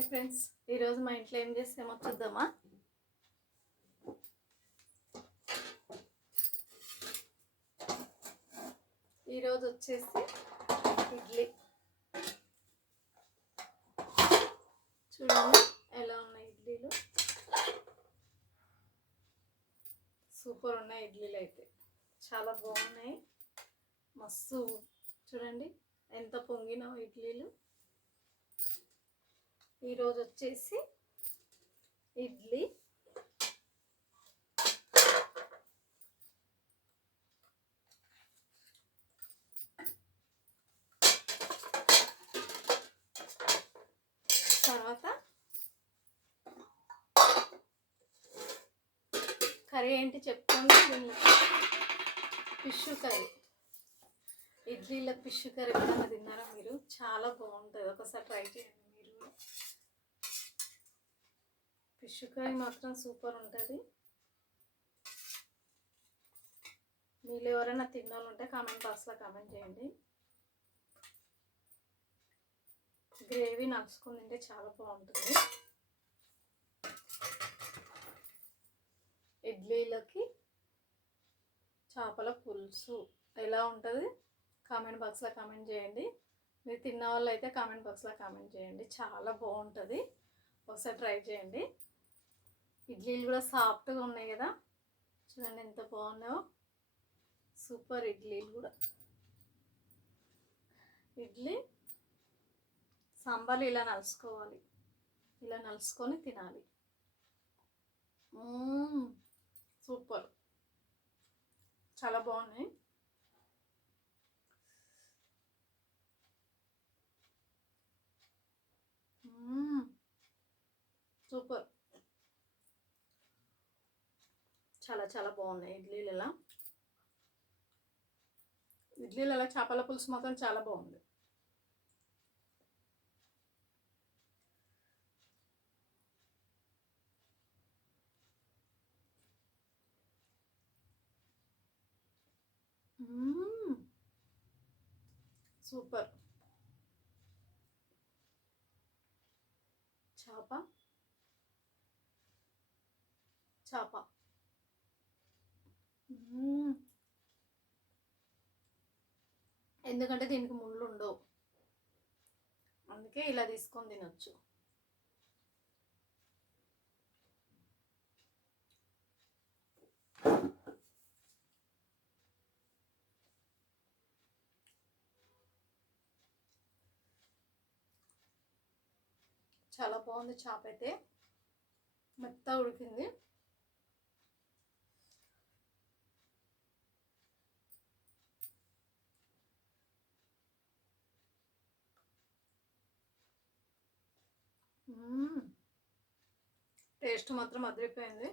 Hi friends, ఈరోజు మా ఇంట్లో ఏం చేస్తామో చూద్దామా. ఈరోజు వచ్చేసి ఇడ్లీ. చూడండి ఎలా ఉన్నాయి ఇడ్లీలు. సూపర్ ఉన్నాయి ఇడ్లీలు అయితే, చాలా బాగున్నాయి. మస్తు చూడండి ఎంత పొంగినావు ఇడ్లీలు. ఈరోజు వచ్చేసి ఇడ్లీ, తర్వాత కర్రీ ఏంటి చెప్పుకోండి. Fish curry. ఇడ్లీలో ఫిష్ కర్రీ ఎప్పుడైనా తిన్నారా మీరు? చాలా బాగుంటుంది, ఒకసారి ట్రై చేయండి మీరు. ఫిష్ కర్రీ మాత్రం సూపర్ ఉంటుంది. మీరు ఎవరైనా తిన్నాళ్ళు ఉంటే కామెంట్ బాక్స్లో కామెంట్ చేయండి. గ్రేవీ నడుచుకుని తింటే చాలా బాగుంటుంది. ఇడ్లీలకి చేపల పులుసు ఎలా ఉంటుంది కామెంట్ బాక్స్లో కామెంట్ చేయండి. మీరు తిన్న వాళ్ళు అయితే కామెంట్ బాక్స్లో కామెంట్ చేయండి. చాలా బాగుంటుంది, ఒకసారి ట్రై చేయండి. ఇడ్లీలు కూడా సాఫ్ట్గా ఉన్నాయి కదా, చూడండి ఎంత బాగున్నాయో. సూపర్ ఇడ్లీలు కూడా. ఇడ్లీ సాంబార్లు ఇలా నలుసుకోవాలి, ఇలా నలుసుకొని తినాలి. సూపర్, చాలా బాగున్నాయి. సూపర్, చాలా చాలా బాగున్నాయి ఇడ్లీలలో. ఇడ్లీలలో చేపల పులుసు మాత్రం చాలా బాగుంది. సూపర్. చేప ఎందుకంటే దీనికి ముళ్ళు ఉండవు, అందుకే ఇలా తీసుకొని తినొచ్చు. చాలా బాగుంది. చేప అయితే మెత్తగా ఉడికింది. టేస్ట్ మాత్రం అదిరిపోయింది.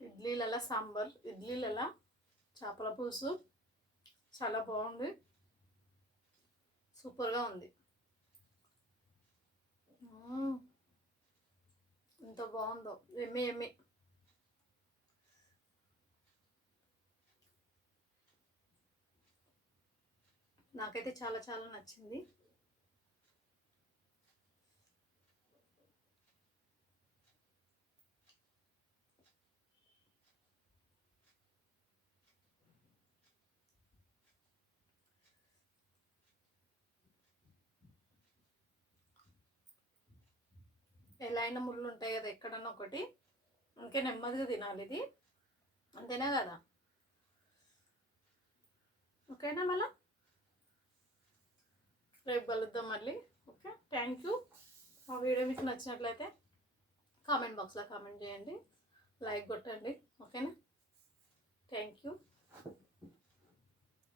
ఇడ్లీలలో సాంబార్, ఇడ్లీలలో చేపల పులుసు చాలా బాగుంది, సూపర్గా ఉంది. ఎంత బాగుందో, ఎమ్మి ఎమ్మి. నాకైతే చాలా చాలా నచ్చింది. ఎలా అయినా ముళ్ళు ఉంటాయి కదా ఎక్కడన్నా ఒకటి, ఇంకే నెమ్మదిగా తినాలి ఇది, అంతేనా కదా? ఓకేనా? మళ్ళీ రేపు కలుద్దాం మళ్ళీ. Okay, thank you. ఆ వీడియో మీకు నచ్చినట్లయితే కామెంట్ బాక్స్లో కామెంట్ చేయండి, లైక్ కొట్టండి. ఓకేనా? Thank you.